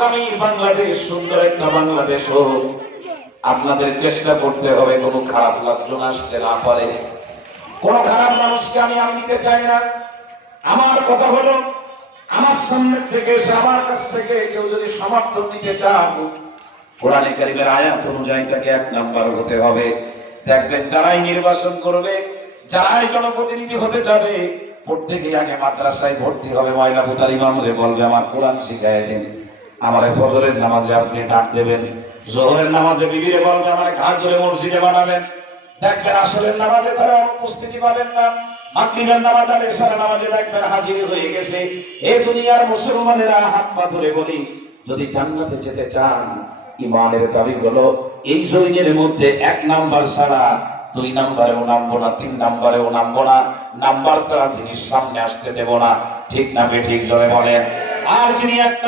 আগামী বাংলাদেশ সুন্দর একটা বাংলাদেশ হোক, আপনাদের চেষ্টা করতে হবে কোনো খারাপ লোকজন আসতে না পারে। কোন খারাপ মানুষকে আমি নিতে চাই না। আমার কথা হলো, আমার সামনে থেকে এসে আমার কাছ থেকে কেউ যদি সমর্থন নিতে চান, কোরআনে কারীমের আয়াত অনুযায়ী তাকে 1 নাম্বার হতে হবে। দেখবেন যারাই নির্বাচন করবে, যারাই জনপ্রতিনিধি হতে যাবে, প্রত্যেকেই আগে মাদ্রাসায় ভর্তি হবে। ময়লা পুতার ইমামরে বলবে আমার কোরআন শিখাই দিন। আমার ফজরের নামাজে আপনি ডাক দেবেন, জোহরের নামাজে বিবিরে বলবে আমার ঘাট ধরে মসজিদে বানাবেন। দেখবেন আসরের নামাজে তারা অনুপস্থিতি পাবেন না, মাগরিবের নামাজ আর এশার নামাজে দেখবেন হাজির হয়ে গেছে। এই দুনিয়ার মুসলমানেরা হাত পা ধরে বলি, যদি জান্নাতে যেতে চান, ইমানের দাবি হলো এই জমিনের মধ্যে 1 নাম্বার ছাড়া 2 নাম্বারেও নামবো না, 3 নাম্বারেও নামবো না। নাম্বার ছাড়া জিনিস সামনে আসতে দেব না। ঠিক না বেঠিক জোরে বলেন। আর যিনি